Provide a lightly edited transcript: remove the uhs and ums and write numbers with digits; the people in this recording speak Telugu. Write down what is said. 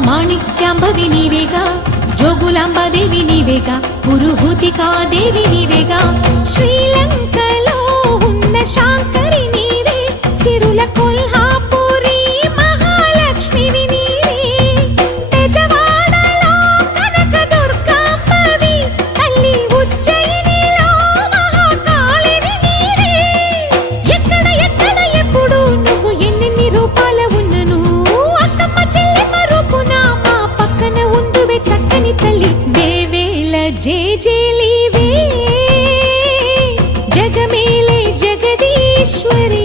మాణిక్యాంబవి నీవేగా, జోగులాంబాదేవి నీవేగా, పురుహూతికాదేవి నీవేగా, శ్రీలంకలో ఉన్న శాంకరి నీవే, సిరుల కొల్హాపురి మహాలక్ష్మివి నీవే, బెజవాడలో కనక దుర్గాంబవి, తల్లి ఉజ్జయినిలో మహాకాళివి నీవే. ఎక్కడ ఎక్కడ ఎప్పుడు నువ్వు ఎన్నెన్ని రూపాల ఉన్నను, అక్కమ్మ చెల్లెమ్మ రూపున మా పక్కన ఉందువే చక్కని తల్లి. వేవేల జేజేలివే, జగమేలే జగదీశ్వరి.